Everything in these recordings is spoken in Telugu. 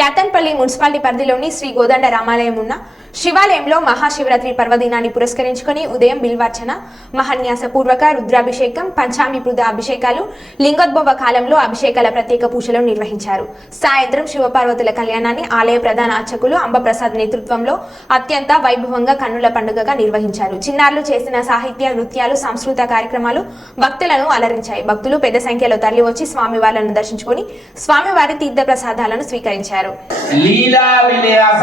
క్యాతన్పల్లి మున్సిపాలిటీ పరిధిలోని శ్రీ గోదండ రామాలయం ఉన్న శివాలయంలో మహాశివరాత్రి పర్వదినాన్ని పురస్కరించుకొని ఉదయం బిల్వార్చన మహాన్యాస పూర్వక రుద్రాభిషేకం పంచామిపృత అభిషేకాలు లింగోద్భవ కాలంలో అభిషేకాల ప్రత్యేక పూజలు నిర్వహించారు. సాయంత్రం శివపార్వతుల కళ్యాణాన్ని ఆలయ ప్రధాన అర్చకులు అంబప్రసాద్ నేతృత్వంలో అత్యంత వైభవంగా కన్నుల పండుగగా నిర్వహించారు. చిన్నారులు చేసిన సాహిత్య నృత్యాలు సంస్కృత కార్యక్రమాలు భక్తులను అలరించాయి. భక్తులు పెద్ద సంఖ్యలో తరలివచ్చి స్వామివార్లను దర్శించుకొని స్వామివారి తీర్థ ప్రసాదాలను స్వీకరించారు. లీలా విలాస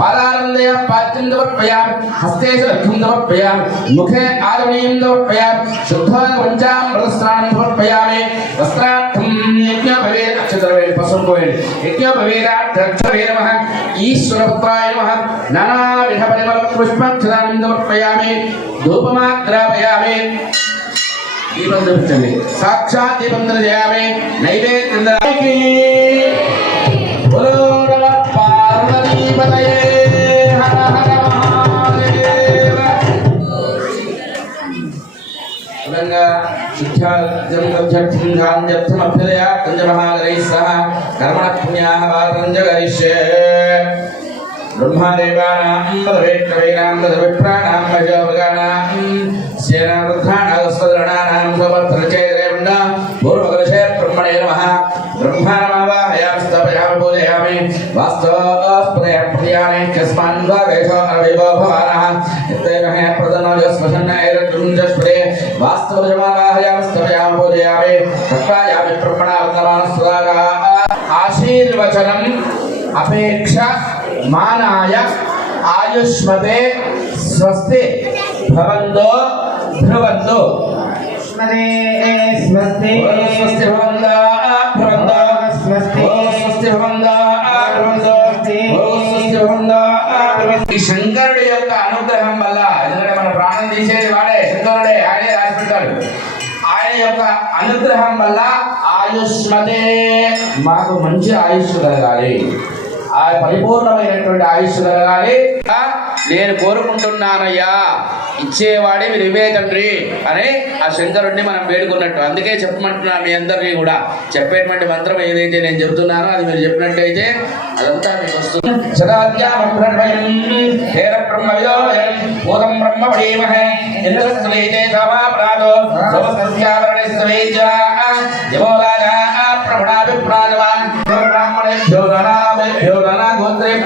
పాదానందయ పాద్యం సమర్పయామి హస్తే అర్ఘ్యం సమర్పయామి ముఖే ఆదమనీయం సమర్పయామి శుద్ధ పంచామృతస్నానం సమర్పయామి వస్త్రార్థం యజ్ఞ భవేద అక్షతరవేణి పశుంపవేణి యజ్ఞోపవేదాక్షరే నమః ఈశ్వరపుత్రాయ నమః నానావిధ పరిమళ పుష్పక్షదానం సమర్పయామి ధూపమాగ్రాపయామి దీపం చూపించండి సాక్షాత్ దీపం చేయాలి నైవేద్యం దరాకి. బోలో పార్వతీపతయే गंगा सिद्ध्यार्थमभ्युदया पंचमहागरैः सह कर्मणः पुण्याः वातं जगरिष्ये ब्रह्मादेवानां तदवेक्षवेनां तदविप्राणां मृगाणां सेनावृद्धाणागस्वदृढानां स्वपत्रचैरेण पूर्वकलशे ब्रह्मणे नमः। ब्रह्माणमावाहयामि स्तपयामि पूजयामि वास्तवास्पदया प्रयाणे कस्मान् भागेषु ఆశీర్వచనం అపేక్ష మానాయ ఆయుష్మతే స్వస్తి భవంతో ధ్రువంతో స్మరే స్మస్తే స్వస్తి భవంతా భవంతా. స్మస్తే ఓ స్వస్తి భవంతా భవంతో. స్వస్తి భవంతా. ఈ శంకరుడి యొక్క అనుగ్రహం వల్ల ఎందుకంటే మన ప్రాణం తీసేది వాడే శంకరుడే ఆయనే రాసి ఆయన యొక్క అనుగ్రహం వల్ల ఆయుష్మతే. మాకు మంచి ఆయుష్ కలగాలి. ఆ పరిపూర్ణమైనటువంటి ఆయుష్ కలగాలి. నేను కోరుకుంటున్నానయ్యా. ఇచ్చేవాడే నువ్వే తండ్రి అని ఆ శంకరుడిని మనం వేడుకున్నట్టు. అందుకే చెప్పమంటున్నా మీ అందరికీ కూడా. చెప్పేటువంటి మంత్రం ఏదైతే నేను చెప్తున్నానో అది మీరు చెప్పినట్టయితే అదంతా మీకు వస్తుంది. సదాధ్యామబ్రహ్మయం హేర బ్రహ్మవిదోయం భూతం బ్రహ్మ పడీమహే ఇంద్రస్వైతే సమాప్రాదో సమస్తస్యావరణిస్వైజ యమోరాజా ప్రవణాభిప్రాజవాన్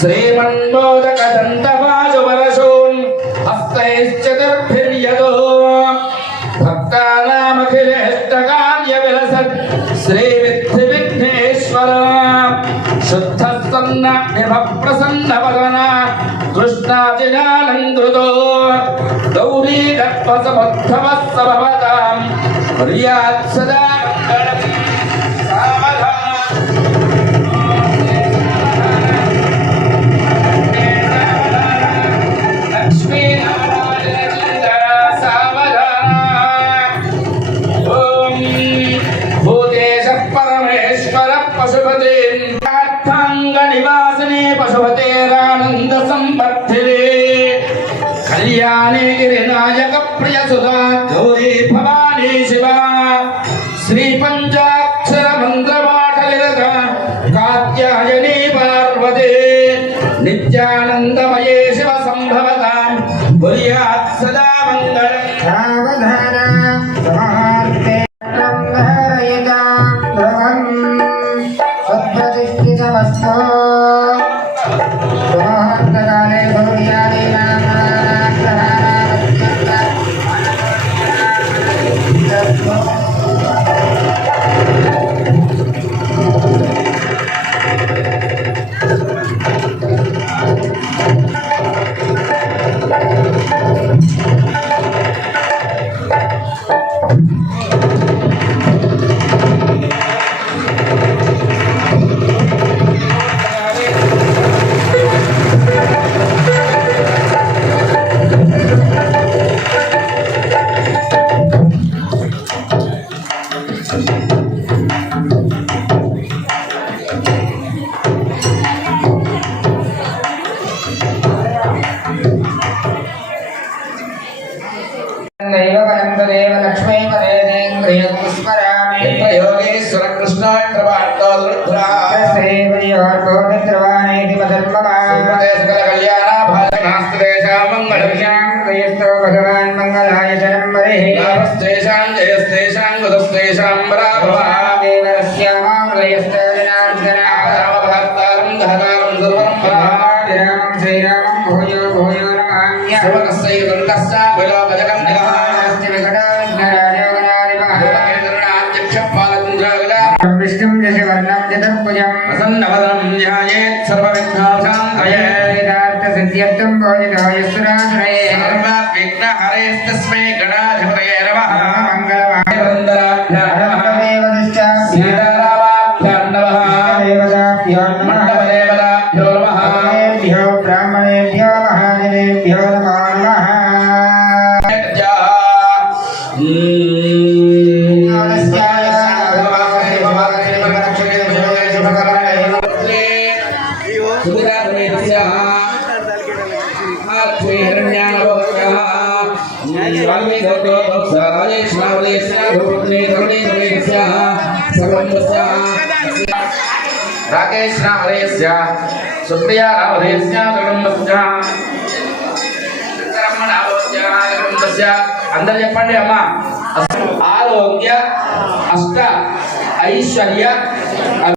श्रीमन्मोदकदन्तपाशुपरशून् हस्तैश्चतुर्भिर्यतो भक्तानामखिलेष्टकार्यविलसत् श्रीविद्धिविघ्नेश्वर। शुद्धसन्नभप्रसन्नवदना कृष्णादिनानन्दृतो गौरीदत्पसबद्धवः కళ్యాణే గిరినాయక ప్రియ సుధా గౌరీ భవానీ శివ. శ్రీ పంచాక్షర మంత్రపాఠలిరత కాత్యాయనీ పార్వతే. నిత్యానందమయే శివ సంభవతాం పుర్యాత్ సదా మంగళం. సావధాన దైవకలంతదేవ లక్ష్మీ పదేంద్రియం స్మరామి యోగేశ్వర కృష్ణ కృపార్థోద్రా సేవయోర్గోమిత్రవాణేతి మధర్మమా సకల కళ్యాణ భాషనాస్తు తేషాం మంగళం క్రియస్తో सर्व రాకేష్ నామధేయస్య సుప్రియా నామధేయస్య కుటుంబస్య అందరు చెప్పండి అమ్మా. ఆరోగ్య అష్ట ఐశ్వర్య